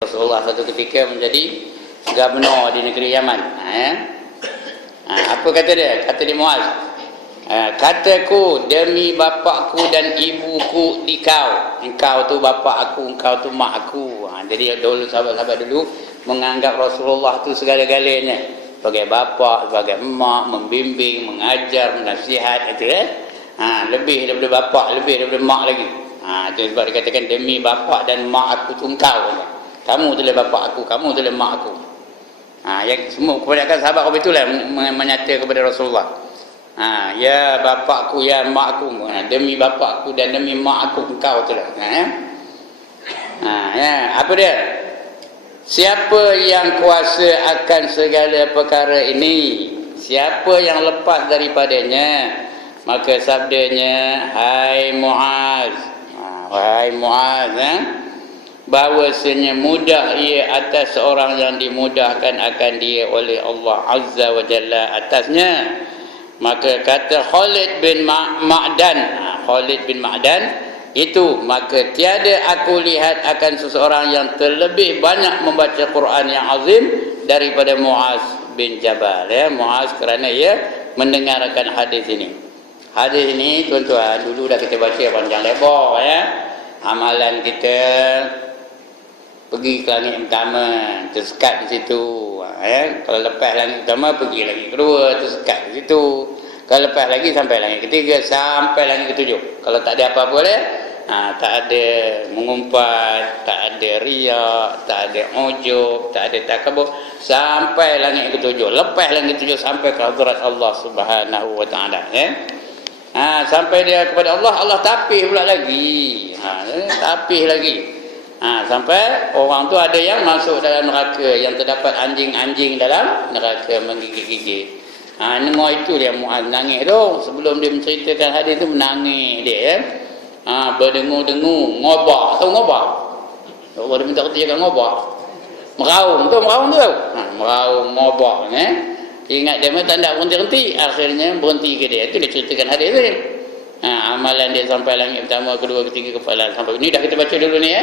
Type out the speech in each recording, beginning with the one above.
Rasulullah satu ketika menjadi gubernur di negeri Yaman. Apa kata dia? Kata dia Muaz, kataku demi bapakku dan ibuku di kau. Engkau tu bapak aku, engkau tu mak aku. Jadi dulu sahabat-sahabat dulu menganggap Rasulullah tu segala-galanya, sebagai bapa, sebagai emak, membimbing, mengajar, menasihat, itu lebih daripada bapa, lebih daripada mak lagi. Itu sebab dikatakan demi bapa dan mak aku tu engkau. Kamu tu adalah bapa aku, kamu tu adalah mak aku. Yang semua kebanyakan sahabat Nabi itulah menyata kepada Rasulullah. Ya bapakku, ya makku, demi bapakku dan demi mak aku engkau tu lah. Apa dia? Siapa yang kuasa akan segala perkara ini, siapa yang lepas daripadanya, maka sabdanya, hai Muaz, wahai Muaz, bahawasanya mudah ia atas seorang yang dimudahkan akan dia oleh Allah Azza wa Jalla atasnya. Maka kata Khalid bin Ma'dan, Khalid bin Ma'dan itu, maka tiada aku lihat akan seseorang yang terlebih banyak membaca Quran yang azim daripada Muaz bin Jabal. Muaz kerana ia mendengarkan hadis ini. Hadis ini tuan-tuan dulu dah kita baca panjang lebar Amalan kita pergi ke langit pertama, tersekat di situ. Kalau lepas langit pertama, pergi lagi kedua, tersekat di situ. Kalau lepas lagi sampai langit ketiga, sampai langit ketujuh. Kalau tak ada apa-apa dia, tak ada mengumpat, tak ada riak, tak ada ujub, tak ada takabur, sampai langit ketujuh. Lepas langit ketujuh sampai ke hadrat Allah Subhanahu wa taala. Sampai dia kepada Allah, Allah tapih pula lagi. Tapih lagi. Sampai orang tu ada yang masuk dalam neraka, yang terdapat anjing-anjing dalam neraka menggigit-gigit. Dengar itu dia Muaz nangis tu. Sebelum dia menceritakan hadis tu menangis dia berdengu-dengu, ngobak. Tahu ngobak? Allah dia minta kerja kan ngobak. Meraung tu meraung, ngobak Ingat dia tak nak berhenti-henti. Akhirnya berhenti ke dia. Itu dia ceritakan hadis tu. Amalan dia sampai langit pertama, kedua, ketiga, kepala. Sampai ini dah kita baca dulu ni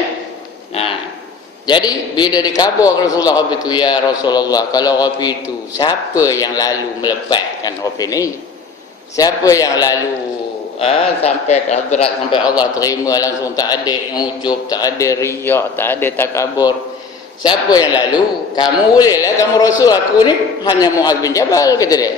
Jadi bila dikabur Rasulullah itu, ya Rasulullah, kalau Rafi itu siapa yang lalu melepaskan Rafi ini? Siapa yang lalu sampai ke hadrat, sampai Allah terima langsung, tak ada ujub, tak ada riak, tak ada takabur? Siapa yang lalu? Kamu bolehlah, kamu Rasul, aku ni hanya Muaz bin Jabal, kata dia.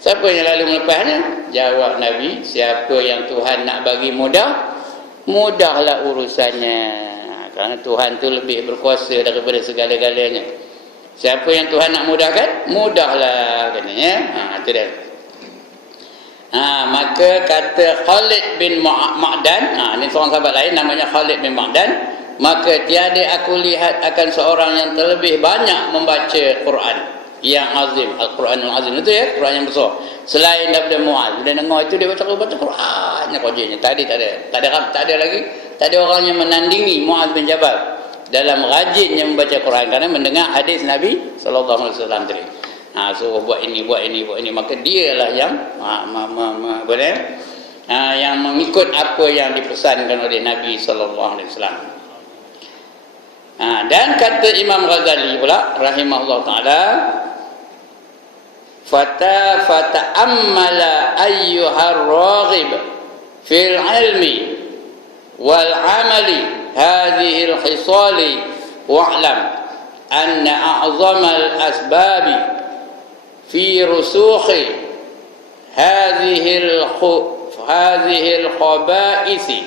Siapa yang lalu melepasnya? Jawab Nabi, siapa yang Tuhan nak bagi mudah, mudahlah urusannya. Kerana Tuhan tu lebih berkuasa daripada segala-galanya. Siapa yang Tuhan nak mudahkan, mudahlah katanya. Itu dia. Maka kata Khalid bin Ma'dan, ini seorang sahabat lain namanya Khalid bin Ma'dan, maka tiada aku lihat akan seorang yang terlebih banyak membaca Quran yang azim, Al-Quranul Azim itu Quran yang besar, selain daripada Muaz. Dia dengar itu, dia baca Quran kerjanya. Tadi tak ada lagi. Tak ada orang yang menandingi Muaz bin Jabal dalam rajinnya membaca Quran kerana mendengar hadis Nabi sallallahu alaihi wasallam tadi. Suruh buat ini, maka dialah yang yang mengikut apa yang dipesankan oleh Nabi sallallahu alaihi wasallam. Dan kata Imam Ghazali pula rahimahullah taala, fata'ammala ayyuhar raghib fil ilmi wal amali hadhihi al khisali wa'lam anna a'zamal asbabi fi rusukhi hadhihi al khaba'isi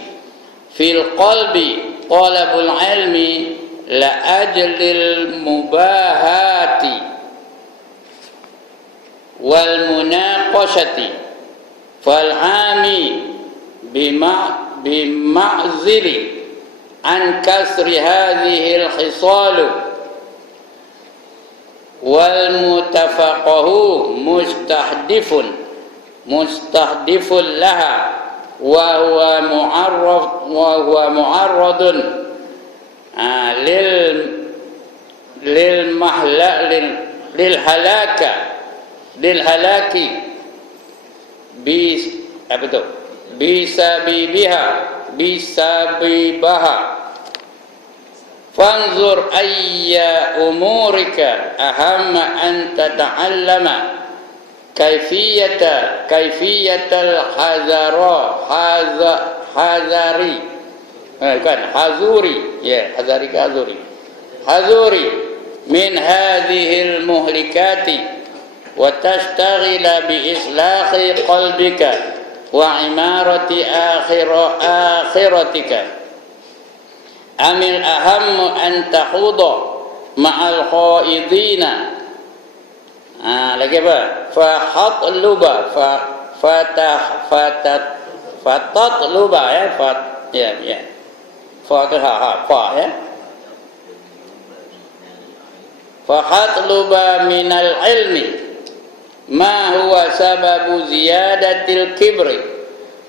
fil qalbi talabul ilmi la ajlil mubahati wal munaqashati fal ami bima'zili an kasri hadhihi al-khisalu wal mutafaqahu mustahdifun laha wa huwa mu'arradun lil halaki bisabibaha fanzur ayya umurika ahamma an tata'allama kaifiyatal hazari kan hazuri ya hazari ke hazuri min hadhil muhlikati wa tashtagila bi islahi qalbika wa imarati akhiratika amil ahammu an tahuda ma'al khaidina. Lagi apa? Fahatluba fatatluba ya fa ya fahatluba minal ilmi ma huwa sababu ziyadatil kibri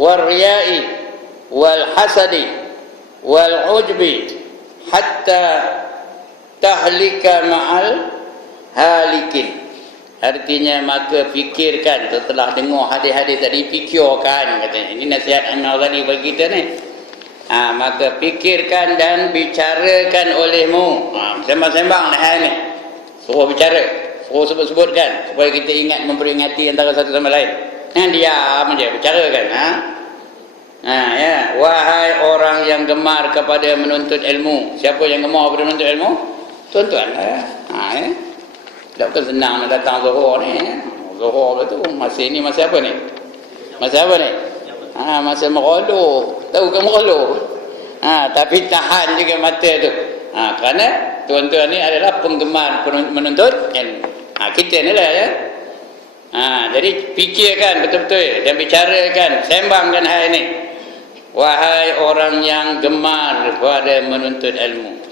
wal riya'i wal hasadi wal ujbi hatta tahlika ma'al halikin. Artinya maka fikirkan, setelah dengar hadis-hadis tadi, fikirkan katanya. Ini nasihat An-Nawawi bagi kita ni. Maka fikirkan dan bicarakan olehmu. Sembang-sembang dah ni. Suruh bicara, suruh sebut-sebutkan supaya kita ingat memperingati antara satu sama lain. Diam aja, bicarakan. Ya, wahai orang yang gemar kepada menuntut ilmu. Siapa yang gemar kepada menuntut ilmu? Tuan-tuan lah. Ya. Tak bukan senang nak datang Zuhur ni. Zuhur tu masa ni masa apa ni? Masa apa ni? Masa meroloh. Tahu ke meroloh? Tapi tahan juga mata tu. Kerana tuan-tuan ni adalah penggemar menuntut ilmu. Kita ni lah ya. Jadi fikirkan betul-betul dan bicarakan, sembangkan hal ini. Wahai orang yang gemar kepada menuntut ilmu.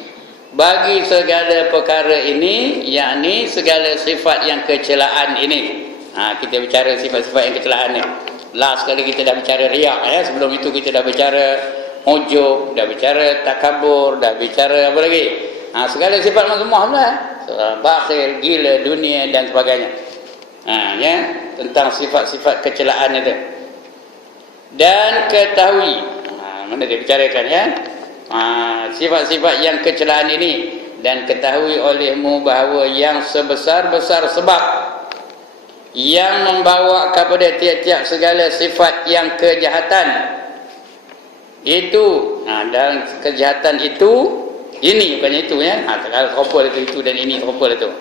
Bagi segala perkara ini, yakni segala sifat yang kecelaan ini. Kita bicara sifat-sifat yang kecelaan ni. Last kali kita dah bicara riak ya. Sebelum itu kita dah bicara ujub, dah bicara takabur, dah bicara apa lagi? Segala sifat mazmumah lah. Bakhil, gila, dunia dan sebagainya. Ya, tentang sifat-sifat kecelaan itu. Dan ketahui, mana dia bicarakan ya? Sifat-sifat yang kecelaan ini, dan ketahui olehmu bahawa yang sebesar-besar sebab yang membawa kepada tiap-tiap segala sifat yang kejahatan itu, dan kejahatan itu ini bukan itu ya, kalau terhopol itu dan ini terhopol itu,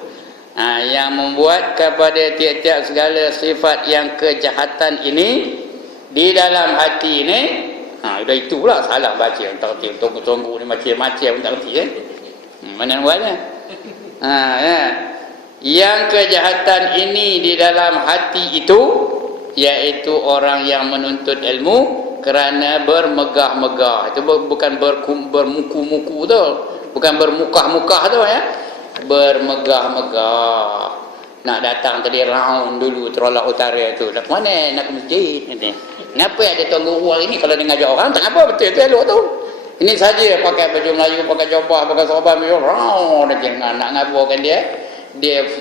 yang membuat kepada tiap-tiap segala sifat yang kejahatan ini di dalam hati ini. Dah itu pula salah baca tak reti. Tunggu-tunggu ni macam-macam tak reti kan. Mana buatnya? Ya. Yang kejahatan ini di dalam hati itu, iaitu orang yang menuntut ilmu kerana bermegah-megah. Itu bukan bermuku-muku tu, bukan bermukah-mukah tu ya. Bermegah-megah. Nak datang tadi round dulu Terolak Utara tu. Nak mana? Nak ke masjid ni. Kenapa ada tuan guru hari ni kalau dia ngajak orang tak apa, betul tu elok tu. Ini saja pakai baju Melayu, pakai jubah, pakai sorban Melayu, round dia nak ngaburkan dia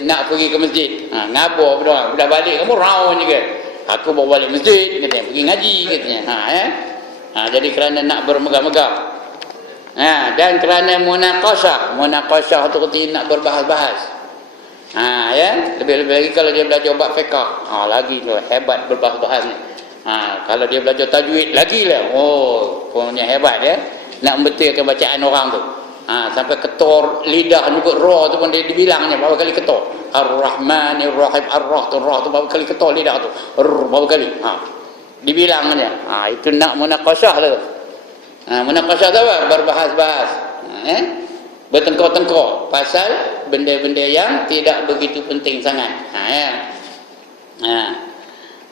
nak pergi ke masjid. Ngabur berdoa, dah balik kamu round juga. Aku bawa balik masjid katanya, pergi ngaji katanya. Jadi kerana nak bermegah-megah. Dan kerana munaqashah tu kerana nak berbahas-bahas. Ya, lebih-lebih lagi kalau dia belajar bab fiqh. Lagi tu hebat berbahas-bahas ni. Kalau dia belajar tajwid lagi lah. Punya hebat ya. Nak membetulkan bacaan orang tu. Sampai ketor lidah juga ra tu pun dia dibilangnya berapa kali ketor. Ar-Rahmanir Rahim, Ar-Rah tu berapa kali ketor lidah tu. Berapa kali. Dibilangnya. Itu nak munaqashah tu. Munaqashah tu apa? Berbahas-bahas. Bertengkar-tengkar pasal benda-benda yang tidak begitu penting sangat.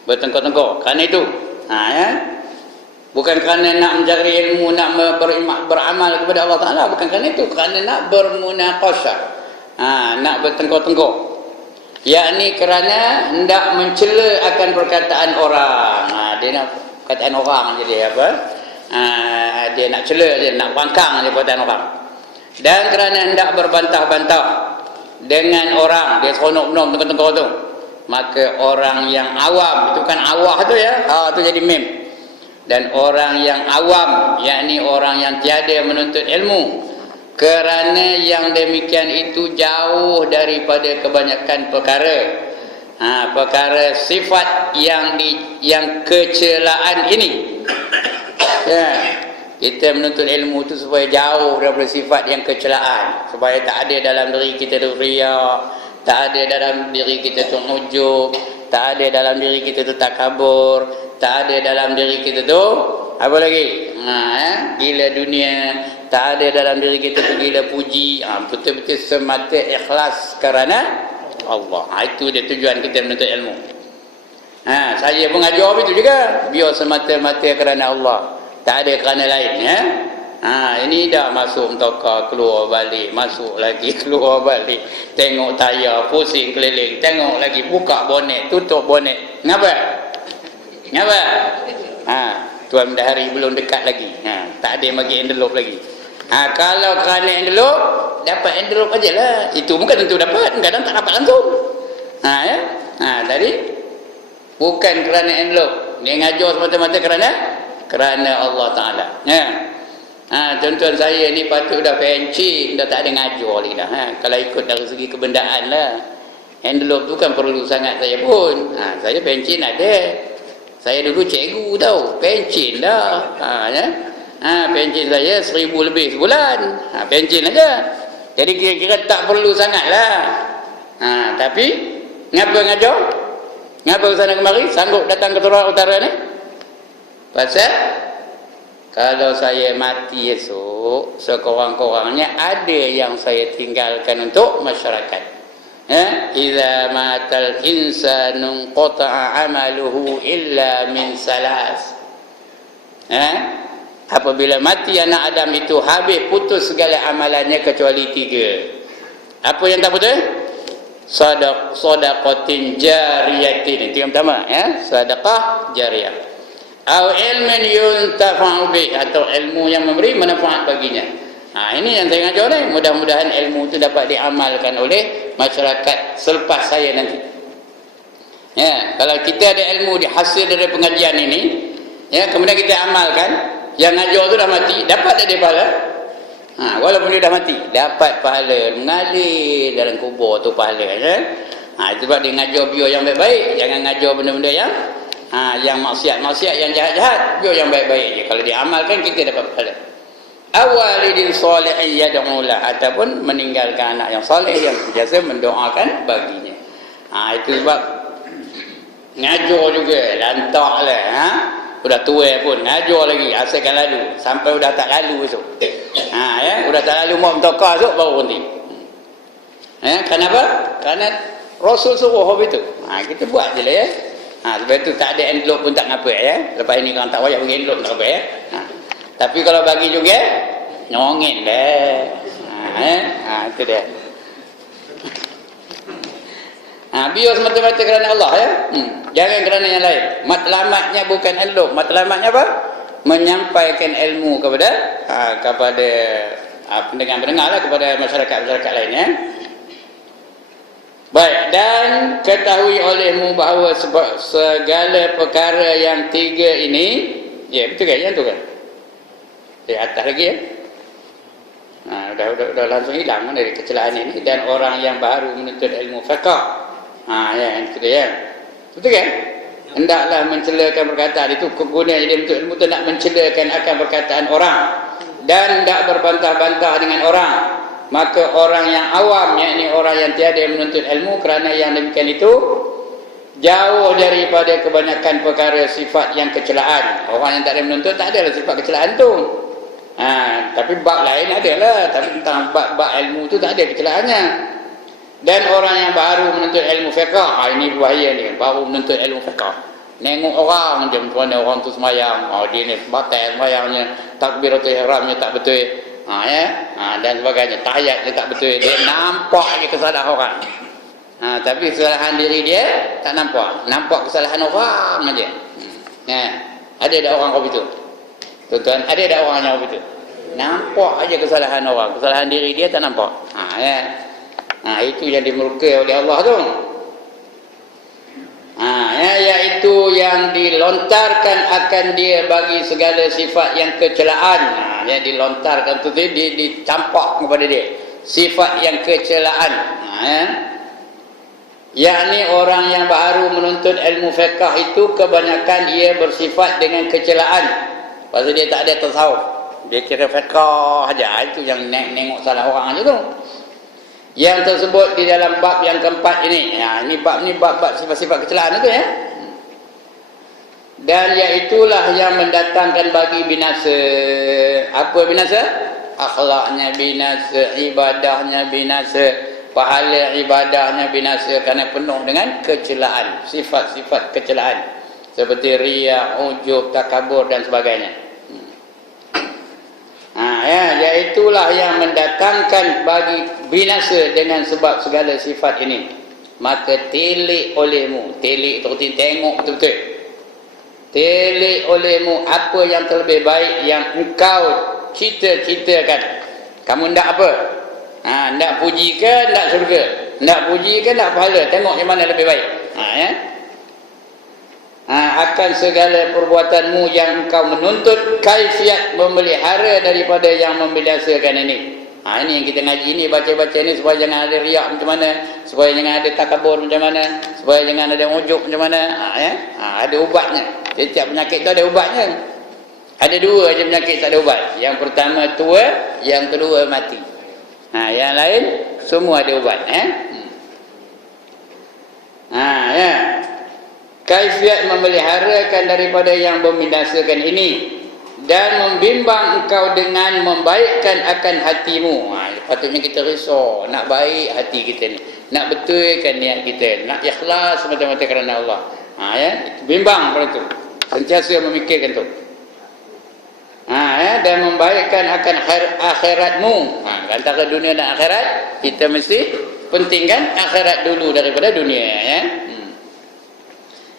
Bertengkar-tengkar kerana itu. Ya. Bukan kerana nak mencari ilmu, nak beramal kepada Allah Ta'ala, bukan kerana itu, kerana nak bermunaqashah, nak bertengkar-tengkar, yakni kerana hendak mencela akan perkataan orang. Dia nak perkataan orang jadi apa? Dia nak cela, dia nak bangkang dia perkataan orang, dan kerana hendak berbantah-bantah dengan orang, dia seronok benar tengkar-tengkar tu. Maka orang yang awam, itu kan awah tu ya, tu jadi mem. Dan orang yang awam, yakni orang yang tiada menuntut ilmu, Kerana yang demikian itu jauh daripada kebanyakan perkara. Perkara sifat yang kecelaan ini. Ya, kita menuntut ilmu itu supaya jauh daripada sifat yang kecelaan, supaya tak ada dalam diri kita tu riya, tak ada dalam diri kita tu ujub, tak ada dalam diri kita tu takabur, tak ada dalam diri kita tu apa lagi? Gila dunia, tak ada dalam diri kita tu gila puji. Betul-betul semata ikhlas kerana Allah. Itu dia tujuan kita menuntut ilmu. Saya pun ajar begitu juga, biar semata-mata kerana Allah, tak ada kerana lain. Ini dah masuk mtoka, keluar balik, masuk lagi, keluar balik, tengok tayar, pusing keliling, tengok lagi, buka bonet, tutup bonet. Kenapa? Tuan Bendahari belum dekat lagi. Tak ada bagi envelope lagi. Kalau kerana envelope, dapat envelope aja lah. Itu bukan tentu dapat, kadang tak dapat langsung. Tadi bukan kerana envelope, dia ngajar semata-mata kerana Allah Ta'ala. Tuan-tuan saya ni patut dah pencin, dah tak ada ngajar lagi dah. Kalau ikut dari segi kebendaan lah, envelope tu kan perlu sangat saya pun. Saya pencin ada. Saya dulu cikgu tau, pencin dah. Pencin saya 1,000 lebih sebulan. Pencin aja. Jadi kira-kira tak perlu sangat lah. Tapi ngapa ngajar? Ngapa sana kemari? Sanggup datang ke Turaw Utara ni? Pasal kalau saya mati esok, sekurang-kurangnya ada yang saya tinggalkan untuk masyarakat. Idza matal insanu qata'a amaluhu illa min salas. Apabila mati anak Adam itu, habis putus segala amalannya kecuali 3. Apa yang tak putus? Sadaqatin jariyatin. Itu yang pertama, sedekah jariyah. Au ilmin yuntafa'u bih, atau ilmu yang memberi manfaat baginya. Ini yang saya ngajar ni. Mudah-mudahan ilmu itu dapat diamalkan oleh masyarakat selepas saya nanti. Kalau kita ada ilmu hasil dari pengajian ini, kemudian kita amalkan, yang ngajar tu dah mati, dapat tak dia pahala? Walaupun dia dah mati, dapat pahala. Mengalir dalam kubur tu pahala. Sebab dia ngajar biar yang baik-baik, jangan ngajar benda-benda yang maksiat-maksiat, yang jahat-jahat. Biar yang baik-baik je. Kalau diamalkan, kita dapat pahala. Awalidin salihin yad'ulah, ataupun meninggalkan anak yang soleh yang biasa mendoakan baginya. Itu sebab ngajar juga, lantak lah. Udah tua pun ngajar lagi, asalkan lalu sampai udah tak lalu esok. Udah tak lalu mau mentokar esok baru berhenti. Kenapa? Karena Rasul suruh begitu. Kita buat je lah sebab itu tak ada envelope pun tak ngapa Lepas ini kalau tak payah bagi envelope tak apa Tapi kalau bagi juga, nyongin dah. Itu dia. Biar semata-mata kerana Allah Jangan kerana yang lain. Matlamatnya bukan envelope. Matlamatnya apa? Menyampaikan ilmu kepada pendengar-pendengar lah, kepada masyarakat-masyarakat lain Baik, dan ketahui olehmu bahawa segala perkara yang 3 ini, betul kan? Yang tu kan? Atas lagi dah langsung hilang dari kecelakaan ini. Dan orang yang baru menuntut ilmu fiqh, itu dia. Betul kan? Hendaklah mencelakan perkataan itu. Kegunaan dia menuntut ilmu itu nak mencelakan akan perkataan orang, dan tak berbantah-bantah dengan orang. Maka orang yang awam, yakni orang yang tiada menuntut ilmu, kerana yang demikian itu jauh daripada kebanyakan perkara sifat yang kecelaan. Orang yang tak ada menuntut, tak adalah sifat kecelaan tu. Tapi bab lain adalah, tapi tentang bab ilmu tu tak ada kecelaannya. Dan orang yang baru menuntut ilmu fiqh, ini bahaya ni, baru menuntut ilmu fiqh, nengok orang je macam mana orang tu semayang, dia ni batal semayangnya, takbiratul ihramnya tak betul, dan sebagainya, tahiyatnya tak betul. Dia nampak je kesalahan orang, tapi kesalahan diri dia tak nampak kesalahan orang aja. Ada tak orang kau begitu? Tuan-tuan, ada tak orang yang begitu? Nampak aja kesalahan orang, kesalahan diri dia tak nampak. Itu yang dimurkai oleh Allah tu. Iaitu yang dilontarkan akan dia bagi segala sifat yang kecelaan. yang dilontarkan tu dicampak kepada dia sifat yang kecelaan. Yakni orang yang baru menuntut ilmu fiqh itu kebanyakan ia bersifat dengan kecelaan. Pasal dia tak ada tasawuf. Dia kira fiqh saja. Itu yang nengok salah orang aja tu. Yang tersebut di dalam bab yang keempat ini. Ini bab sifat-sifat kecelaan itu ya. Dan iaitulah yang mendatangkan bagi binasa. Apa binasa? Akhlaknya binasa, ibadahnya binasa, pahala ibadahnya binasa kerana penuh dengan kecelaan, sifat-sifat kecelaan seperti riya, ujub, takabur dan sebagainya. Iaitulah yang mendatangkan bagi binasa dengan sebab segala sifat ini. Maka telik olehmu, telik itu artinya tengok betul-betul. Telik olehmu apa yang terlebih baik yang engkau cita-citakan. Kamu hendak apa? Hendak puji ke hendak syurga? Hendak puji ke hendak pahala? Tengok yang mana lebih baik. Akan segala perbuatanmu yang engkau menuntut kaifiat memelihara daripada yang membinasakan ini. Ini yang kita ngaji ni, baca-baca ni supaya jangan ada riak macam mana, supaya jangan ada takabur macam mana, supaya jangan ada ujub macam mana. Ada ubatnya. Setiap penyakit tu ada ubatnya. Ada dua je penyakit tak ada ubat. Yang pertama tua, yang kedua mati. Yang lain semua ada ubat. Kaifiat memeliharakan daripada yang membinasakan ini dan membimbang engkau dengan membaikkan akan hatimu. Patutnya kita risau nak baik hati kita ni, nak betulkan niat kita, nak ikhlas semata-mata kerana Allah. Bimbang pada tu, sentiasa memikirkan tu. Dan membaikkan akan akhiratmu. Antara dunia dan akhirat kita mesti pentingkan akhirat dulu daripada dunia.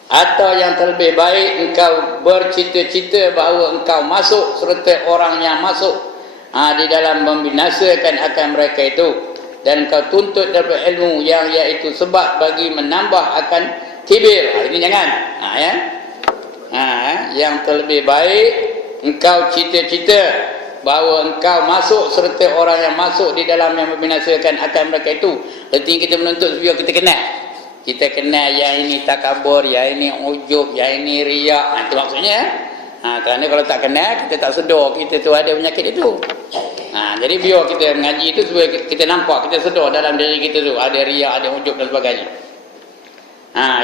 Atau yang terlebih baik engkau bercita-cita bahawa engkau masuk serta orang yang masuk di dalam membinasakan akan mereka itu, dan engkau tuntut daripada ilmu yang iaitu sebab bagi menambah akan kibir. Ini jangan. Yang terlebih baik engkau cita-cita bahawa engkau masuk serta orang yang masuk di dalam yang membinasakan akan mereka itu. Artinya kita menuntut supaya kita kenal. Kita kenal yang ini takabur, yang ini ujub, yang ini riak. Itu maksudnya. Kerana kalau tak kenal, kita tak sedar kita tu ada penyakit itu. Jadi biar kita mengaji itu supaya kita nampak, kita sedar dalam diri kita tu ada riak, ada ujub dan sebagainya.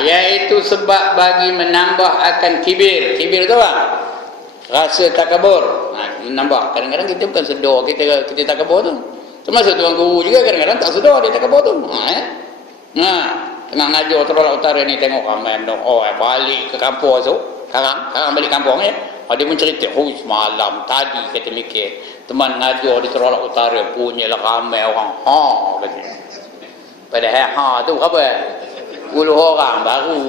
Iaitu sebab bagi menambah akan kibir. Kibir tu apa? Rasa takabur. Menambah. Kadang-kadang kita bukan sedar kita takabur tu. Termasuk tuan guru juga kadang-kadang tak sedar dia takabur tu. Tengah ngajar Terolak Utara ni, tengok ramai balik ke kampung tu, Karang balik kampung ya. Dia mencerita, semalam tadi kita mikir teman ngajar di Terolak Utara punyalah ramai orang katanya. Padahal tu apa? 10 orang baru.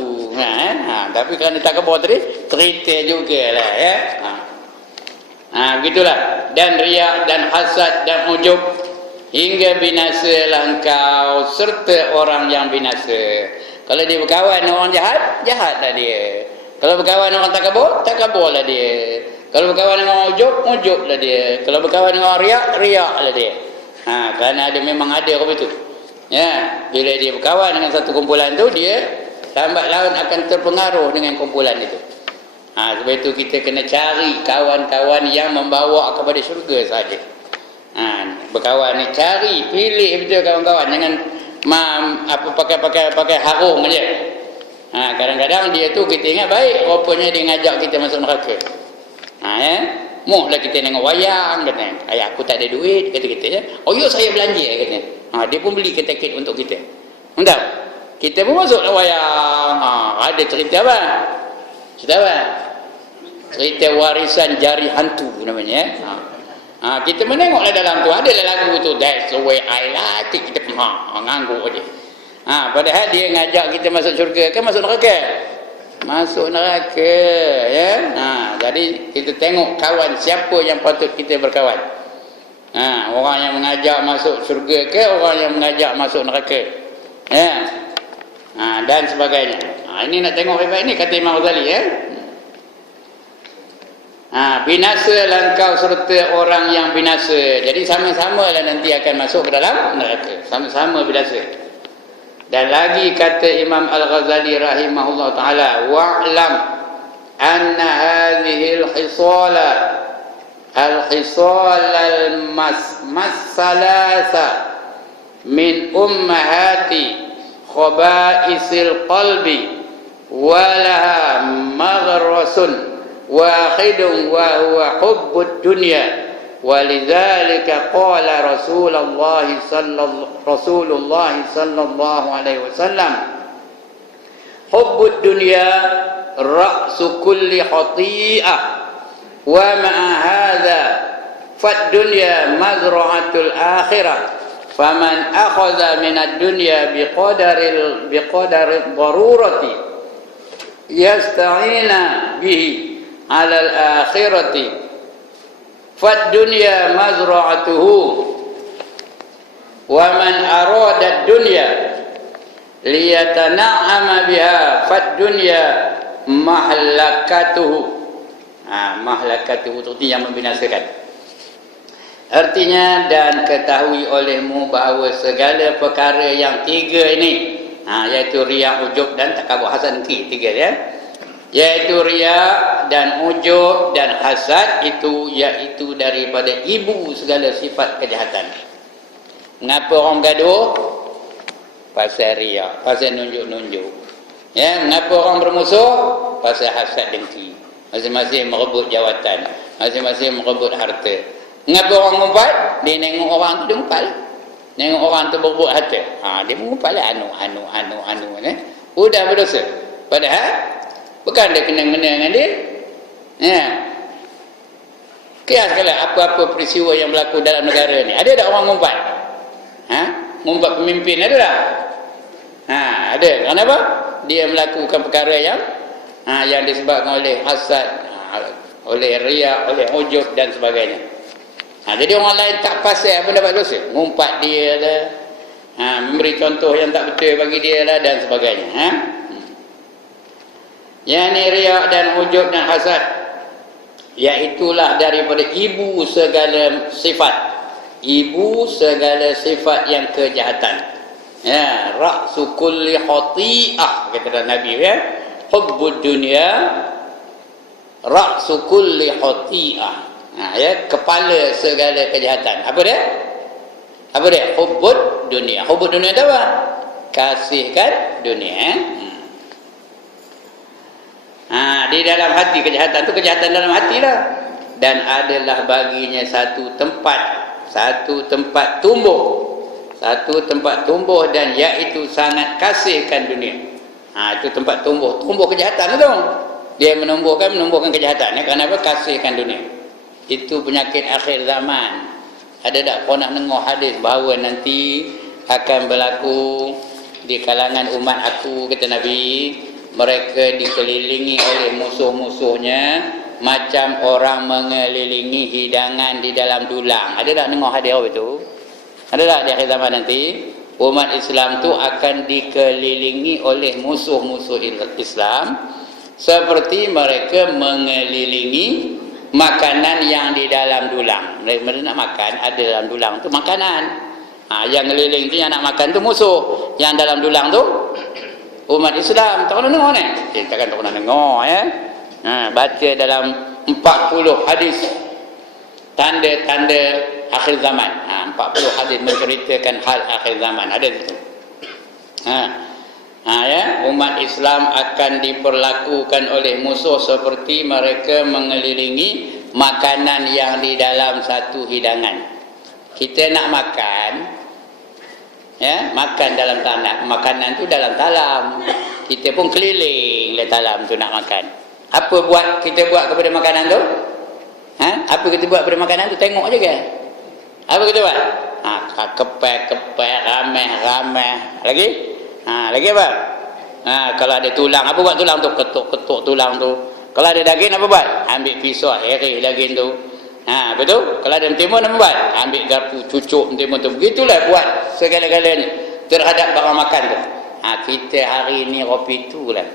Tapi kerana tak kebor tadi cerita jugalah ya. Begitulah. Dan riak dan hasad dan ujub hingga binasalah engkau serta orang yang binasa. Kalau dia berkawan dengan orang jahat, jahatlah dia. Kalau berkawan dengan orang takaburlah dia. Kalau berkawan dengan orang ujublah dia. Kalau berkawan dengan orang riaklah dia. Kerana memang ada apa itu. Bila dia berkawan dengan satu kumpulan tu, dia lambat laun akan terpengaruh dengan kumpulan itu. Sebab itu kita kena cari kawan-kawan yang membawa kepada syurga saja. Berkawan ni cari, pilih betul kawan-kawan, jangan pakai harung aja. Kadang-kadang dia tu kita ingat baik, rupanya dia ngajak kita masuk neraka. Mohlah kita tengok wayang katanya. Ayah aku tak ada duit kata kita ya. Yuk saya belanja katanya. Dia pun beli tiket untuk kita. Entah. Kita pun masuklah wayang. Ada cerita apa? Cerita apa? Cerita warisan jari hantu namanya. Kita menengoklah dalam tu, adalah lagu tu, that's the way I like it. Kita ngangguk aja. Padahal dia ngajak kita masuk syurga ke masuk neraka? Masuk neraka ya. Jadi kita tengok kawan siapa yang patut kita berkawan. Orang yang mengajak masuk syurga ke orang yang mengajak masuk neraka. Dan sebagainya. Ini nak tengok baik-baik ni kata Imam Ghazali ya. Binasalah engkau serta orang yang binasa. Jadi sama-sama lah nanti akan masuk ke dalam neraka. Sama-sama binasa. Dan lagi kata Imam Al-Ghazali rahimahullah ta'ala, wa'lam anna hadhihi al-khisala al-masalasa min ummahati khaba'isil qalbi walaha maghrasun wahidun wa huwa hubbud dunya walidzalika qala Rasulullah sallallahu alaihi wasallam hubbud dunya ra'su kulli khati'ah wa ma'a hadza fad dunya mazra'atul akhirah faman akhadha minad dunya biqadari darurati yasta'ina bihi ala al-akhirati fad dunya mazra'atuhu wa man arada ad-dunya liyatana'ama biha fad dunya mahlakatuhu. Mahlakatuhu itu yang membinasakan. Artinya, dan ketahui olehmu bahawa segala perkara yang tiga ini, iaitu riya, ujub dan takabur hasad, tiga ya. Iaitu riya dan ujub dan hasad itu iaitu daripada ibu segala sifat kejahatan. Mengapa orang gaduh? Pasal riya, pasal nunjuk-nunjuk. Ya, mengapa orang bermusuh? Pasal hasad dengki. Masing-masing merebut jawatan, masing-masing merebut harta. Mengapa orang ngumpat? Dia nengok orang tu, dia ngumpat. Nengok orang tu berbuat harta. Dia mengumpat lah anu. Udah berdosa. Padahal bukan dia kena-mena dengan dia. Ya. Kiaskanlah apa-apa peristiwa yang berlaku dalam negara ni. Ada tak orang ngumpat? Ngumpat pemimpin ada tak? Ada. Kenapa? Dia melakukan perkara yang disebabkan oleh hasad, oleh riya, oleh ujub dan sebagainya. Jadi orang lain tak pasal apa dapat dosa. Ngumpat dia lah. Memberi contoh yang tak betul bagi dia lah dan sebagainya. Yang ni riya dan ujub dan hasad, iaitulah daripada ibu segala sifat. Ibu segala sifat yang kejahatan. Ya, ra'su kulli khati'ah kata Nabi ya. Hubbud dunya ra'su kulli khati'ah. Ya, kepala segala kejahatan. Apa dia? Hubbud dunia. Hubbud dunia itu apa? Kasihkan dunia. Di dalam hati kejahatan tu, kejahatan dalam hati lah. Dan adalah baginya satu tempat tumbuh dan iaitu sangat kasihkan dunia. Itu tempat tumbuh kejahatan tu. Dia menumbuhkan kejahatan. Kenapa? Kasihkan dunia. Itu penyakit akhir zaman. Ada tak pernah dengar hadis bahawa nanti akan berlaku di kalangan umat aku, kata Nabi, mereka dikelilingi oleh musuh-musuhnya macam orang mengelilingi hidangan di dalam dulang. Ada tak dengar hadis itu? Ada tak di akhir zaman nanti umat Islam tu akan dikelilingi oleh musuh-musuh Islam seperti mereka mengelilingi makanan yang di dalam dulang. Mereka nak makan, ada dalam dulang tu makanan. Yang ngeliling tu yang nak makan tu musuh. Yang dalam dulang tu umat Islam. Tak pernah dengar ni? Takkan tak pernah dengar ya. Baca dalam 40 hadis tanda-tanda akhir zaman. 40 hadis menceritakan hal akhir zaman. Ada situ. Ya, umat Islam akan diperlakukan oleh musuh seperti mereka mengelilingi makanan yang di dalam satu hidangan. Kita nak makan, ya, makan dalam tanah, makanan tu dalam talam. Kita pun keliling le talam tu nak makan. Apa kita buat kepada makanan tu? Apa kita buat kepada makanan tu? Tengok je ke? Apa kita buat? Kepek, ramai. Lagi? Lagi apa? Kalau ada tulang, apa buat tulang tu? Ketuk tulang tu. Kalau ada daging, apa buat? Ambil pisau, herih daging tu. Betul? Kalau ada timun, apa buat? Ambil garpu, cucuk timun tu. Begitulah buat segala-galanya terhadap barang makan tu. Kita hari ni kopi tu lah.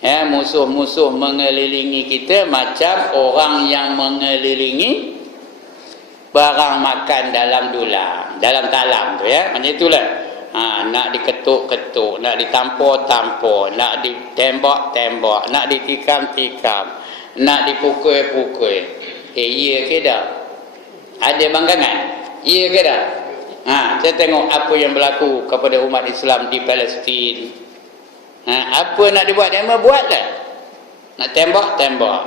Ya, musuh-musuh mengelilingi kita macam orang yang mengelilingi barang makan dalam dulang, dalam talam tu ya. Macam itulah. Nak diketuk-ketuk, nak ditampur-tampur, nak ditembak-tembak, nak ditikam-tikam, nak dipukul-pukul. Ya ke dah? Ada banggangan? Ya ke dah? Saya tengok apa yang berlaku kepada umat Islam di Palestin. Apa nak dibuat, dia buatlah. Nak tembak-tembak,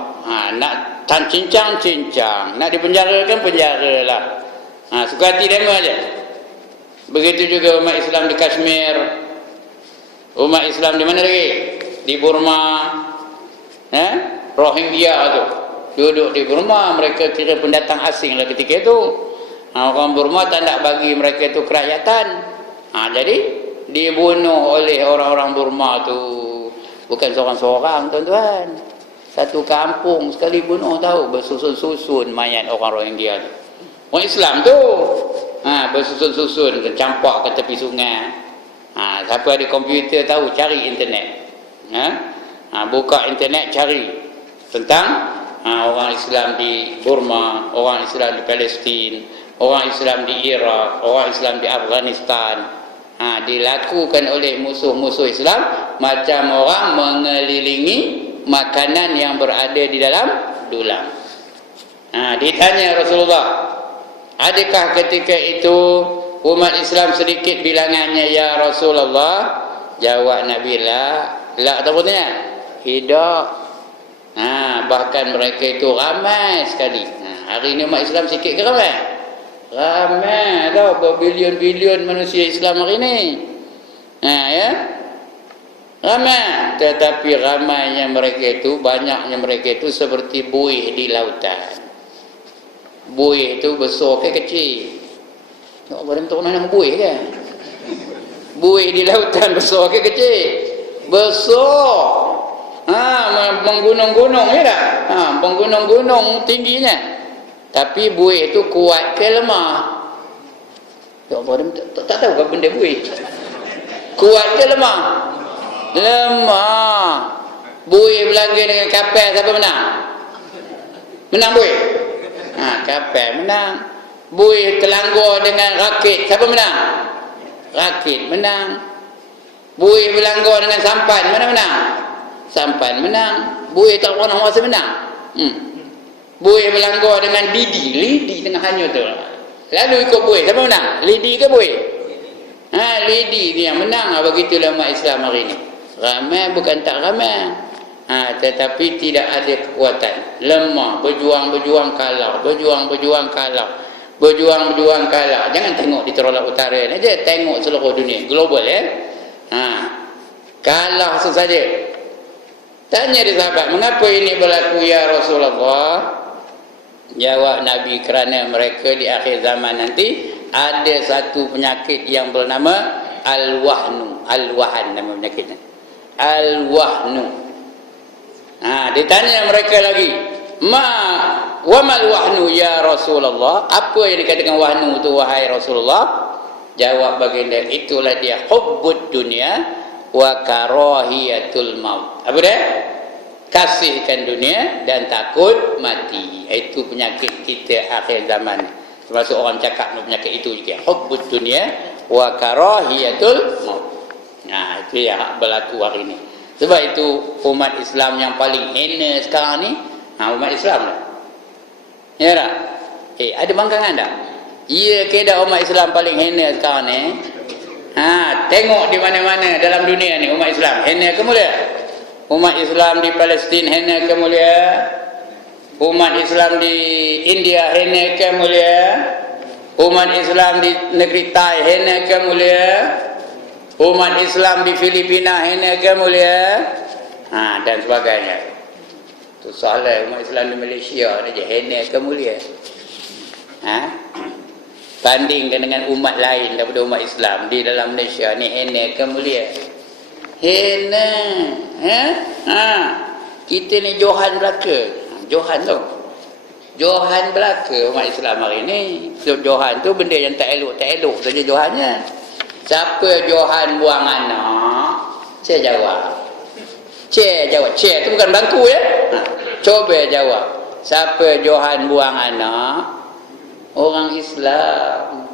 nak cincang-cincang, nak dipenjarakan, penjaralah. Suka hati demo aja. Begitu juga umat Islam di Kashmir, umat Islam di mana lagi? Di Burma, Rohingya tu duduk di Burma, mereka kira pendatang asing lah ketika itu. Orang Burma tak nak bagi mereka itu kerakyatan. Jadi dibunuh oleh orang-orang Burma tu. Bukan seorang-seorang, tuan-tuan. Satu kampung sekali bunuh, tahu, bersusun-susun mayat orang Rohingya tu. Orang Islam tu bersusun-susun, campak ke tepi sungai. Siapa ada komputer tahu, cari internet. Buka internet, cari tentang orang Islam di Burma, orang Islam di Palestin, orang Islam di Iraq, orang Islam di Afghanistan. Dilakukan oleh musuh-musuh Islam macam orang mengelilingi makanan yang berada di dalam dulang. Ditanya Rasulullah, adakah ketika itu umat Islam sedikit bilangannya ya Rasulullah? Jawab Nabi, la tahu-tahunya tidak. Bahkan mereka itu ramai sekali. Hari ini umat Islam sikit ke ramai? Ramai tau, berbilion-bilion manusia Islam hari ini. Ya, ramai. Tetapi ramainya mereka itu, banyaknya mereka itu seperti buih di lautan. Buih itu besar ke kecil? Tak boleh untuk mana buih kan? Buih di lautan besar ke kecil? Besar. Menggunung-gunung ya tak? Menggunung-gunung tingginya. Tapi buih itu kuat ke lemah? Ya Allah, tak tahu apa benda buih. Kuat ke lemah? Lemah. Buih berlaga dengan kapal, siapa menang? Menang buih? Kapal menang. Buih terlanggar dengan rakit, siapa menang? Rakit menang. Buih berlanggar dengan sampan, mana menang? Sampan menang. Buih tak pernah merasa menang. Buih berlanggar dengan lidi tengah hanyut tu. Lalu ikut buih, siapa menang? Lidi ke buih? Lidi ni yang menang. Begitulah umat Islam hari ini. Ramai bukan tak ramai. Tetapi tidak ada kekuatan. Lemah, berjuang kalah, berjuang kalah. Jangan tengok di Terolah Utara ni aja, tengok seluruh dunia, global ya. Kalah sesaja. Tanya dia sahabat, mengapa ini berlaku ya Rasulullah? Jawab Nabi, kerana mereka di akhir zaman nanti ada satu penyakit yang bernama al-wahnu. Al-wahan nama penyakitnya. Al-wahnu. Ditanya mereka lagi, wa mal wahnu ya Rasulullah? Apa yang dikatakan wahnu tu wahai Rasulullah? Jawab baginda, itulah dia hubbud dunia wa karahiyatul maut. Apa dia? Kasihkan dunia dan takut mati. Itu penyakit kita akhir zaman. Termasuk orang cakap penyakit itu juga. Hubbud dunia wa karahiyatul maut. Itu yang berlaku hari ini. Sebab itu umat Islam yang paling hina sekarang ni, umat Islam lah. Ya tak? Ada bangkangan tak? Ya ke dah umat Islam paling hina sekarang ni? Tengok di mana-mana dalam dunia ni umat Islam hina ke mulia? Umat Islam di Palestin hina ke mulia? Umat Islam di India hina ke mulia? Umat Islam di negeri Thai hina ke mulia? Umat Islam di Filipina hina ke mulia? Dan sebagainya. Itu soalan umat Islam di Malaysia ni je hina ke mulia? Bandingkan dengan umat lain daripada umat Islam di dalam Malaysia ni hina ke mulia? Hina. Kita ni Johan belaka. Johan tu. Johan belaka umat Islam hari ni. So, Johan tu benda yang tak elok saja Johannya. Siapa Johan buang anak? Saya jawab. Jawab. Chair tu bukan bangku ya. Cuba jawab. Siapa Johan buang anak? Orang Islam.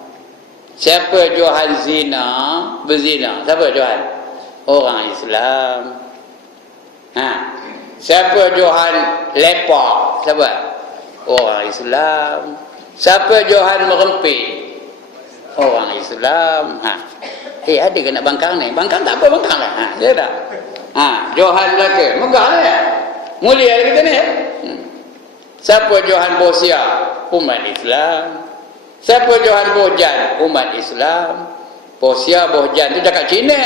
Siapa Johan berzina? Siapa Johan? Orang Islam. Siapa Johan lepak? Siapa? Orang Islam. Siapa Johan merempit? Orang Islam. Ada ke nak bangkang ni? Bangkang tak apa, bangkang lah. Ya tak? Johan belaka. Megah lah ya. Mulia lah kita ni ya. Siapa Johan Bosia? Umat Islam. Siapa Johan Bohjan? Umat Islam. Bosia, Bohjan tu cakap Cina.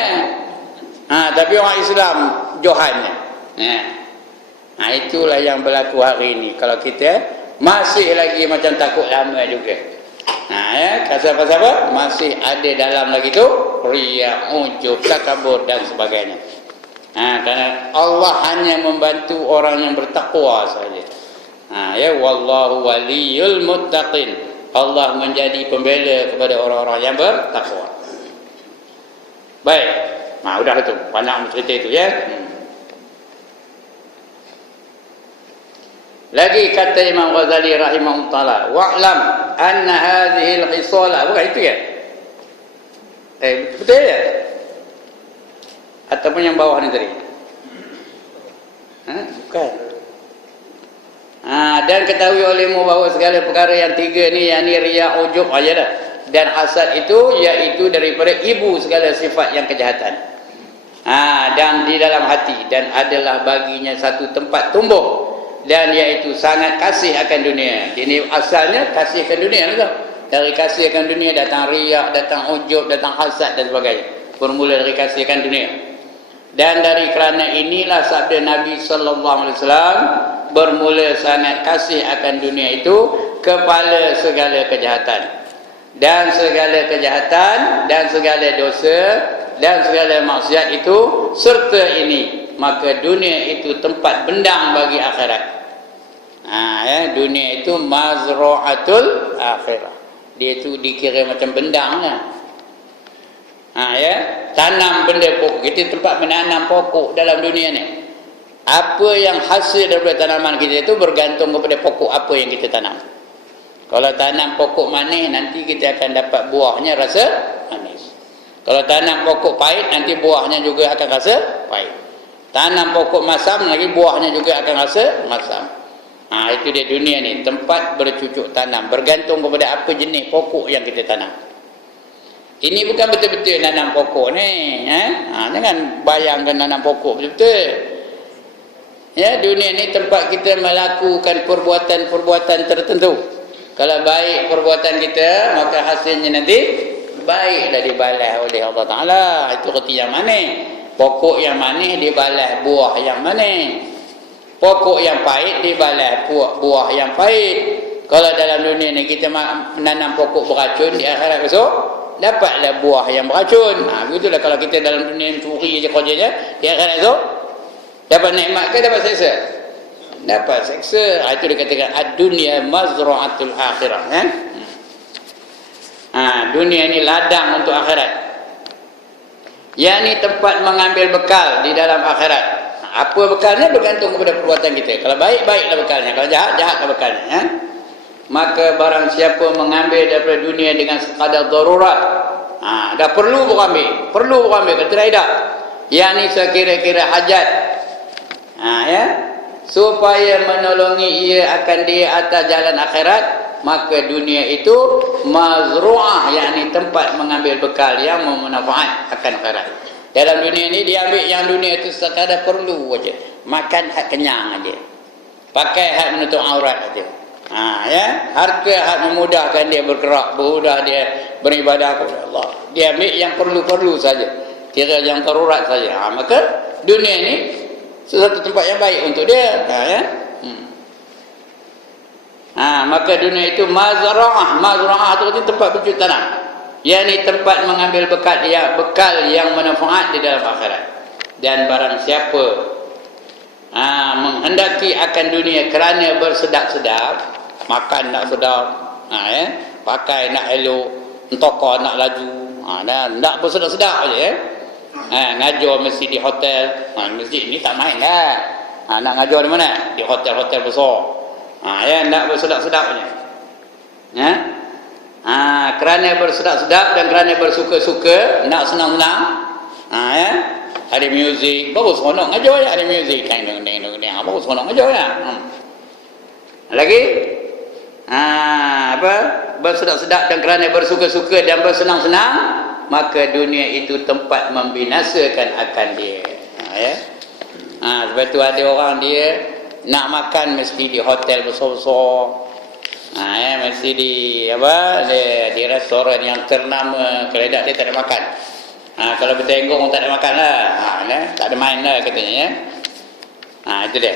Tapi orang Islam Johan. Itulah yang berlaku hari ini. Kalau kita masih lagi macam takut lama juga. Pasal apa? Masih ada dalam lagi tu riya, ujub, takabur dan sebagainya. Kerana Allah hanya membantu orang yang bertakwa saja. Wallahu waliyul muttaqin. Allah menjadi pembela kepada orang-orang yang bertakwa. Baik. Udah tu. Banyak cerita itu ya. Lagi kata Imam Ghazali rahimahullah taala, wa'lam anna hadhihi al-khisala, bukan itu ya? Betul ya? Ataupun yang bawah ni tadi? Bukan. Dan ketahui olehmu bahawa segala perkara yang tiga ni, yang ni riya, ujub aja dah. Dan hasad itu iaitu daripada ibu segala sifat yang kejahatan. Dan di dalam hati, dan adalah baginya satu tempat tumbuh, dan iaitu sangat kasih akan dunia. Ini asalnya kasih akan dunia tu. Dari kasih akan dunia datang riya, datang ujub, datang hasad dan sebagainya. Bermula dari kasih akan dunia. Dan dari kerana inilah sabda Nabi sallallahu alaihi wasallam, bermula sangat kasih akan dunia itu kepala segala kejahatan. Dan segala kejahatan dan segala dosa dan segala maksiat itu serta ini, maka dunia itu tempat bendang bagi akhirat. Dunia itu mazra'atul akhirah. Dia itu dikira macam bendang lah. Tanam benda pokok. Kita tempat menanam pokok dalam dunia ni. Apa yang hasil daripada tanaman kita itu bergantung kepada pokok apa yang kita tanam. Kalau tanam pokok manis, nanti kita akan dapat buahnya rasa manis. Kalau tanam pokok pahit, nanti buahnya juga akan rasa pahit. Tanam pokok masam, lagi buahnya juga akan rasa masam. Itu dia dunia ni, tempat bercucuk tanam, bergantung kepada apa jenis pokok yang kita tanam. Ini bukan betul-betul nanam pokok ni. Jangan bayangkan nanam pokok betul-betul. Dunia ni tempat kita melakukan perbuatan-perbuatan tertentu. Kalau baik perbuatan kita, maka hasilnya nanti baiklah dibalas oleh Allah Ta'ala. Itu reti yang manis. Pokok yang manis dibalas buah yang manis. Pokok yang pahit dibalas buah yang pahit. Kalau dalam dunia ni kita menanam pokok beracun, di akhirat besok dapatlah buah yang beracun. Begitulah kalau kita dalam dunia curi je kerjanya, di akhirat besok dapat nikmat ke dapat seksa? Dapat seksa. Itu dikatakan ad-dunya mazra'atul akhirah. Dunia ni ladang untuk akhirat. Yang ni tempat mengambil bekal di dalam akhirat. Apa bekalnya bergantung kepada perbuatan kita. Kalau baik, baiklah bekalnya. Kalau jahat, jahatlah bekalnya. Maka barang siapa mengambil daripada dunia dengan sekadar darurat, dah perlu ambil. Perlu ambil. Kata tidak. Yang ni sekira-kira hajat. Supaya menolongi ia akan dia atas jalan akhirat, maka dunia itu mazru'ah, yakni tempat mengambil bekal yang memanfaat akan akhirat. Dalam dunia ni dia ambil yang dunia itu sekadar perlu aja. Makan hak kenyang aja. Pakai hak menutup aurat aja. Harta hak memudahkan dia bergerak, bermudah dia beribadah kepada Allah. Dia ambil yang perlu-perlu saja. Kira yang darurat saja. Maka dunia ni sesuatu tempat yang baik untuk dia. Maka dunia itu mazra'ah. Mazra'ah itu tempat bercucuk tanam. Yakni tempat mengambil bekal yang manfaat di dalam akhirat. Dan barang siapa menghendaki akan dunia kerana bersedap-sedap, makan nak sedap, pakai nak elok, entokah nak laju, dan nak bersedap-sedap aja, Ngajar mesti di hotel. Masjid ni tak main dah. Nak ngajar di mana? Di hotel-hotel besar. Ya, nak bersedap-sedapnya. Ya. Kerana bersedap-sedap dan kerana bersuka-suka, nak senang-senang. Ya. Ada muzik, baru seronok ngajar ya. Ada muzik, baru seronok ngajar ya. Lagi? Bersedap-sedap dan kerana bersuka-suka dan bersenang-senang, maka dunia itu tempat membinasakan akan dia. Ya. Sebab tu ada orang dia nak makan mesti di hotel besar-besar. Mesti di di restoran yang ternama. Kalau tak dia tak ada makan. Kalau bertengok orang tak ada makan lah. Tak ada main lah katanya ya. Itu dia.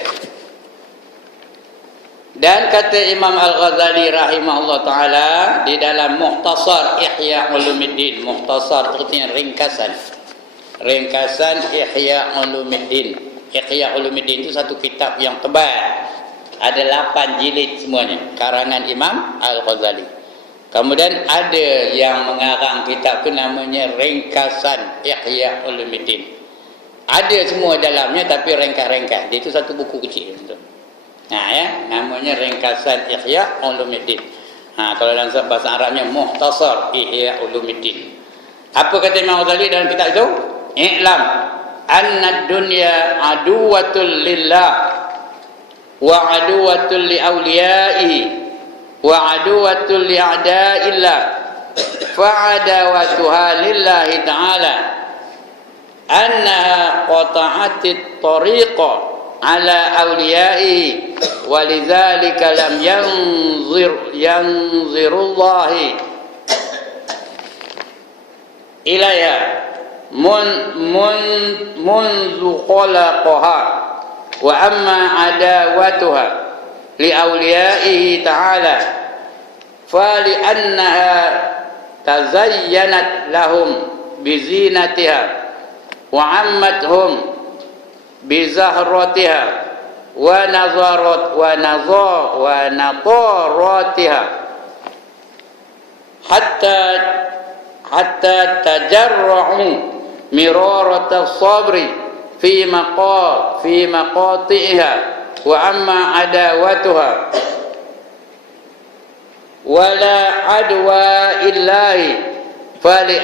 Dan kata Imam Al-Ghazali rahimahullah ta'ala di dalam Mukhtasar Ihya Ulumuddin. Mukhtasar artinya ringkasan. Ringkasan Ihya Ulumuddin. Ihya Ulumuddin itu satu kitab yang tebal. Ada 8 jilid semuanya. Karangan Imam Al-Ghazali. Kemudian ada yang mengarang kitab itu namanya Ringkasan Ihya Ulumuddin. Ada semua dalamnya tapi ringkas-ringkas. Dia itu satu buku kecil. Ya, namanya Ringkasan Ihya Ulumuddin. Kalau dalam bahasa Arabnya Mukhtasar Ihya Ulumuddin. Apa kata Imam Ghazali dalam kitab itu? I'lam anna dunya aduwatul lillah wa aduwatul li awliyaihi wa aduwatul li a'da'illah fa adawatuha lillahi ta'ala annaha qata'atit tariqa ala awliyaihi walidzalika lam yanzirullahi ilaiha munzu khalaqaha wa amma adawatuha li awliyaihi ta'ala fali annaha tazayyanat lahum bizinatiha wa ammathum bizahratiha wa nadaratiha hatta tajarra'u mirarata sabri fi maqati'iha wa amma adawatuha wala adwa illahi fali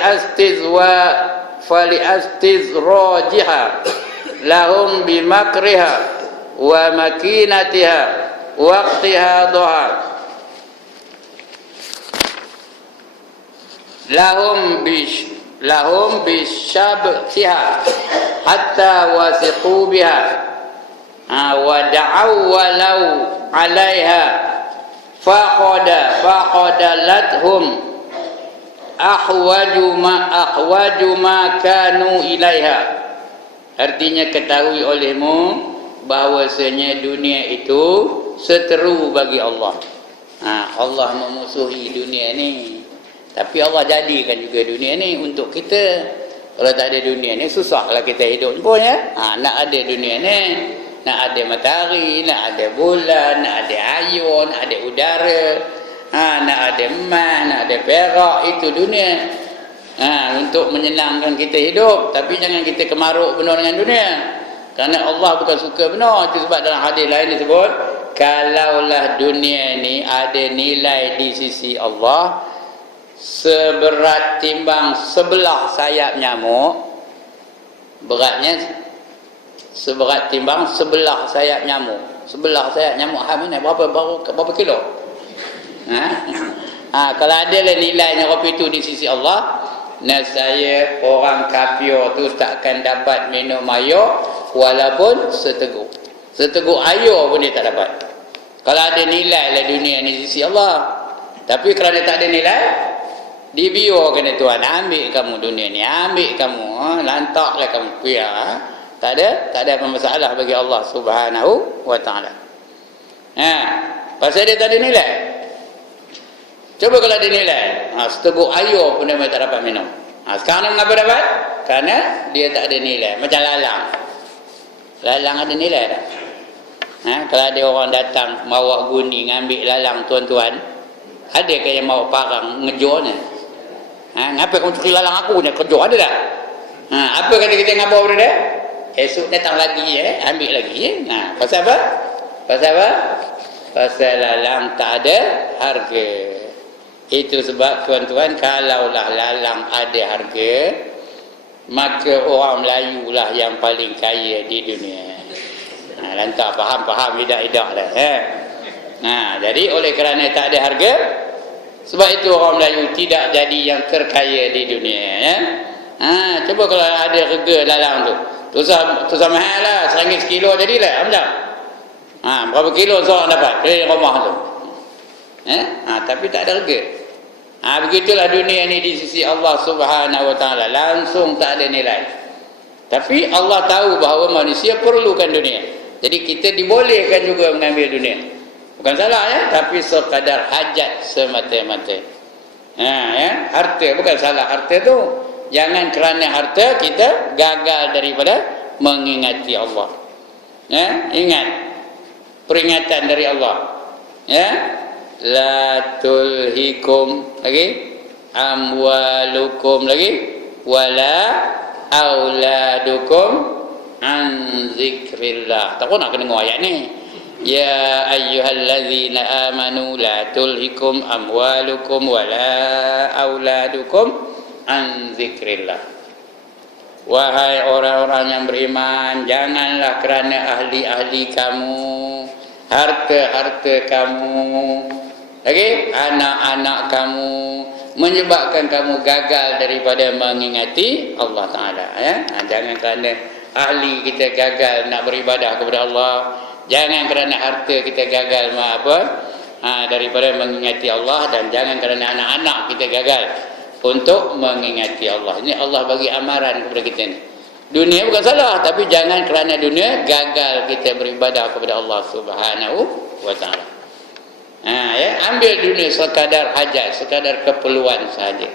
astizrajiha lahum bimakriha wa makinatiha waqtihadaha lahum bisyabtiha hatta wasiqu biha wa da'aw walau 'alaiha faqadalathum ahwaju ma kanu ilaiha. Artinya ketahui olehmu bahawasanya dunia itu seteru bagi Allah. Allah memusuhi dunia ni, tapi Allah jadikan juga dunia ni untuk kita. Kalau tak ada dunia ni susahlah kita hidup pun ya. Nak ada dunia ni, nak ada matahari, nak ada bulan, nak ada ayun, nak ada udara, nak ada emas, nak ada perak, itu dunia. Untuk menyenangkan kita hidup. Tapi jangan kita kemaruk benar dengan dunia, kerana Allah bukan suka benar. Itu sebab dalam hadis lain disebut, kalaulah dunia ni ada nilai di sisi Allah seberat timbang sebelah sayap nyamuk, beratnya seberat timbang sebelah sayap nyamuk. Sebelah sayap nyamuk mana berapa kilo? Kalau ada lah nilainya apa itu di sisi Allah, nescaya orang kafir tu takkan dapat minum air walaupun seteguk air pun dia tak dapat. Kalau ada nilai lah dunia ni di sisi Allah. Tapi kerana tak ada nilai, dibiarkan Tuhan ambil kamu dunia ni, ambil kamu, lantaklah kamu biar. Tak ada apa masalah bagi Allah Subhanahu wa ta'ala. Pasal dia tak ada nilai. Coba kalau ada nilai, seteguk air pun dia tak dapat minum. Sekarang mengapa dapat? Kerana dia tak ada nilai. Macam lalang. Lalang ada nilai tak? Kalau ada orang datang bawa guni ngambil lalang tuan-tuan, adakah yang bawa parang ngejor ni? Ngapa kamu curi lalang aku ni? Kejar ada tak? Apa kata kita dengan apa dia? Esok datang lagi ambil lagi pasal apa? Pasal apa? Pasal lalang tak ada harga. Itu sebab tuan-tuan, kalaulah lalang ada harga, maka orang Melayu lah yang paling kaya di dunia. Lantak faham idak-idak dah. Jadi oleh kerana tak ada harga, sebab itu orang Melayu tidak jadi yang terkaya di dunia. Cuba kalau ada harga lalang tu mahal lah, RM1 sekilo jadilah macam. Berapa kilo seorang dapat dari rumah tu? Tapi tak ada harga. Begitulah dunia ni di sisi Allah Subhanahu Wa Taala, langsung tak ada nilai. Tapi Allah tahu bahawa manusia perlukan dunia. Jadi kita dibolehkan juga mengambil dunia. Bukan salah tapi sekadar hajat semata-mata. Harta bukan salah harta tu. Jangan kerana harta kita gagal daripada mengingati Allah. Ingat peringatan dari Allah. La tulhikum lagi amwalukum lagi wala auladukum an zikrillah. Tak nak kena dengar ayat ni. Ya ayyuhallazina amanu la tulhikum amwalukum wala auladukum an zikrillah. Wahai orang-orang yang beriman, janganlah kerana ahli-ahli kamu, harta-harta kamu, anak-anak kamu menyebabkan kamu gagal daripada mengingati Allah Ta'ala. Jangan kerana ahli kita gagal nak beribadah kepada Allah, jangan kerana harta kita gagal daripada mengingati Allah, dan jangan kerana anak-anak kita gagal untuk mengingati Allah. Ini Allah bagi amaran kepada kita ni. Dunia bukan salah, tapi jangan kerana dunia gagal kita beribadah kepada Allah Subhanahu Wa Taala. Ambil dunia sekadar hajat, sekadar keperluan sahaja.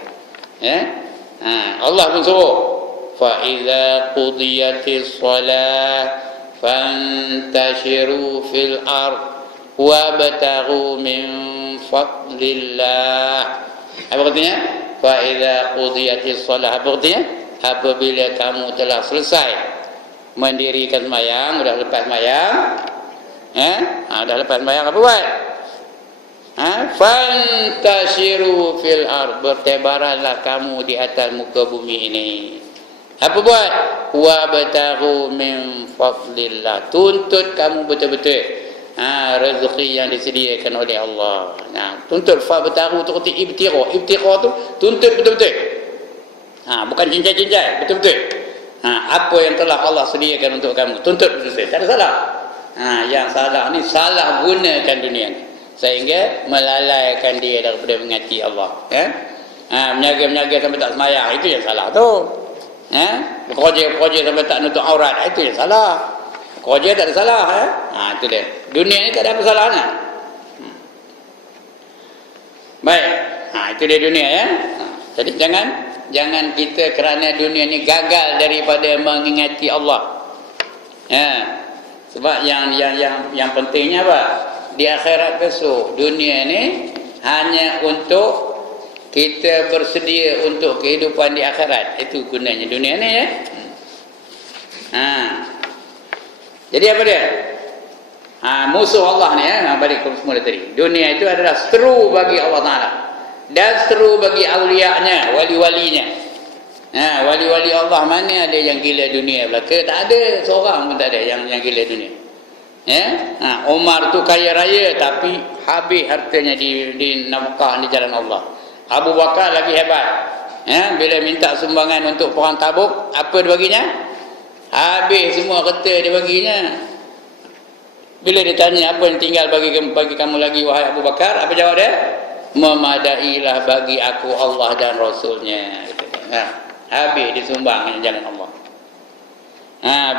Allah pun suruh, fa iza qudiyatis shalah fantashiru fil ard wabtaghu min fadlillah. Apa katanya? Fa idza qudiyatis shalah, apa artinya? Apabila kamu telah selesai mendirikan sembahyang, sudah lepas sembahyang, dah lepas sembahyang apa buat? Fantashiru fil ard, bertebaranlah kamu di atas muka bumi ini. Apa buat? Wabtaghu min fadlillah, tuntut kamu betul-betul rezeki yang disediakan oleh Allah. Tuntut fabtaru tu kata ibtiqa. Ibtiqa tu tuntut betul-betul. Bukan cincai-cincai, betul-betul. Apa yang telah Allah sediakan untuk kamu, tuntut betul-betul. Tak ada salah. Yang salah ni salah gunakan dunia ni, sehingga melalaikan dia daripada mengasihi Allah. Menyaga-menyaga sampai tak semayang, itu yang salah tu. Bekerja-bekerja sampai tak nutup aurat, itu yang salah. Kerja tak ada salah. Itu dia. Dunia ni tak ada apa salahnya. Baik. Itu dia dunia Jadi jangan kita kerana dunia ni gagal daripada mengingati Allah. Sebab yang pentingnya apa? Di akhirat besok, dunia ni hanya untuk kita bersedia untuk kehidupan di akhirat. Itu gunanya dunia ni Jadi apa dia? Musuh Allah ni balik ke semula tadi. Dunia itu adalah seteru bagi Allah Ta'ala dan seteru bagi awliya-Nya, wali-walinya. Wali-wali Allah mana ada yang gila dunia belaka? Tak ada, seorang pun tak ada yang gila dunia. Umar tu kaya raya tapi habis hartanya di nafkah di jalan Allah. Abu Bakar lagi hebat. Bila minta sumbangan untuk perang Tabuk, apa dia baginya? Habis semua harta dia baginya. Bila ditanya apa yang tinggal bagi kamu lagi wahai Abu Bakar, apa jawab dia? Memadailah bagi aku Allah dan Rasulnya. Habis disumbang di jalan Allah.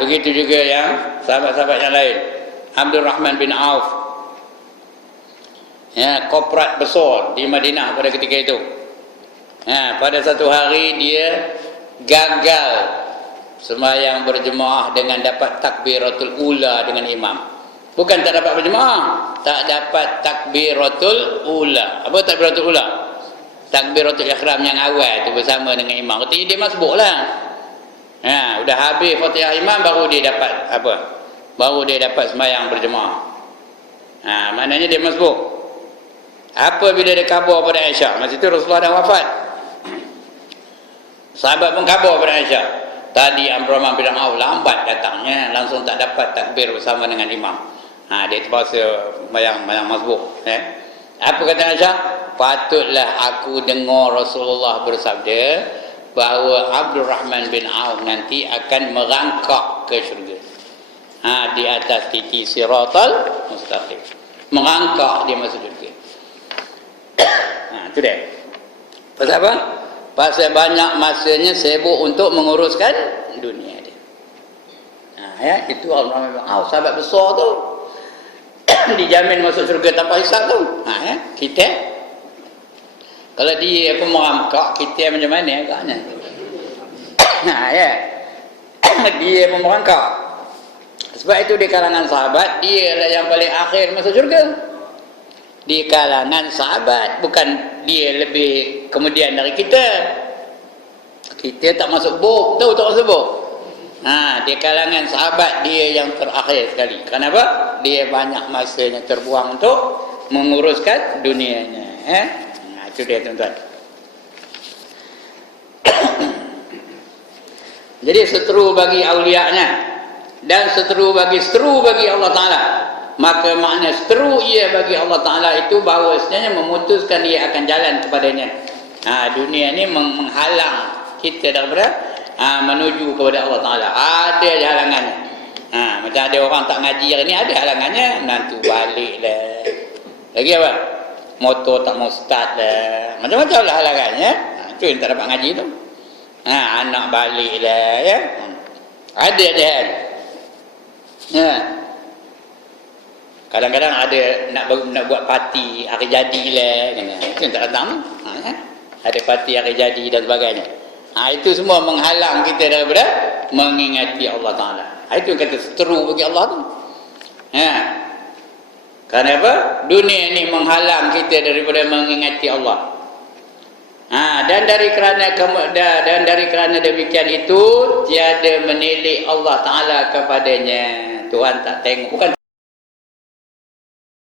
Begitu juga yang sahabat-sahabat yang lain. Abdul Rahman bin Auf, korporat besar di Madinah pada ketika itu. Pada satu hari dia gagal sembahyang berjemaah dengan dapat takbiratul ula dengan imam. Bukan tak dapat berjemaah, tak dapat takbiratul ula. Apa takbiratul ula? Takbiratul ihram yang awal tu bersama dengan imam. Artinya dia masbuk lah. Udah habis Fatihah imam baru dia dapat apa? Baru dia dapat sembahyang berjemaah. Maknanya dia masbuk. Apa bila dia khabar pada Aisyah? Masa itu Rasulullah dah wafat. Sahabat pun khabar pada Aisyah. Tadi Abdurrahman bin Auf lambat datangnya, langsung tak dapat takbir bersama dengan imam. Dia terpaksa sembahyang masbuk. Apa kata Aisyah? Patutlah aku dengar Rasulullah bersabda bahawa Abdurrahman bin Auf nanti akan merangkak ke syurga. Di atas titi siratal mustaqim. Merangkak dia masuk syurga. Itu dia. Pasal apa? Pasal banyak masanya sibuk untuk menguruskan dunia dia. Itu Abdurrahman bin Auf, sahabat besar tu. Dijamin masuk syurga tanpa hisab tu. Kita kalau dia pun merangkak, kita macam mana agaknya? Dia pun merangkak. Sebab itu di kalangan sahabat, dia lah yang paling akhir masuk syurga. Di kalangan sahabat, bukan dia lebih kemudian dari kita. Kita tak masuk buk, tahu tak masuk buk? Di kalangan sahabat, dia yang terakhir sekali. Kenapa? Dia banyak masanya terbuang untuk menguruskan dunianya. Itu dia tuan-tuan. Jadi seteru bagi aulianya dan seteru bagi Allah Ta'ala. Maka makna seteru ia bagi Allah Ta'ala itu bahawa sebenarnya memutuskan dia akan jalan kepadanya. Dunia ni menghalang kita daripada menuju kepada Allah Ta'ala. Ada halangannya. Macam ada orang tak ngaji hari ni, ada halangannya. Menantu balik lah. Lagi apa? Motor tak mau start lah. Macam-macam lah halangannya. Itu yang tak dapat ngaji tu. Anak balik lah. Ya? Ada kan? Kadang-kadang ada nak buat parti hari jadi lah. Itu yang tak datang. Ada parti hari jadi dan sebagainya. Itu semua menghalang kita daripada mengingati Allah Ta'ala. Itu yang kata seteru bagi Allah tu. Kenapa? Dunia ni menghalang kita daripada mengingati Allah. Dan dari kerana demikian itu tiada menilik Allah Ta'ala kepadanya. Tuhan tak tengok. Bukan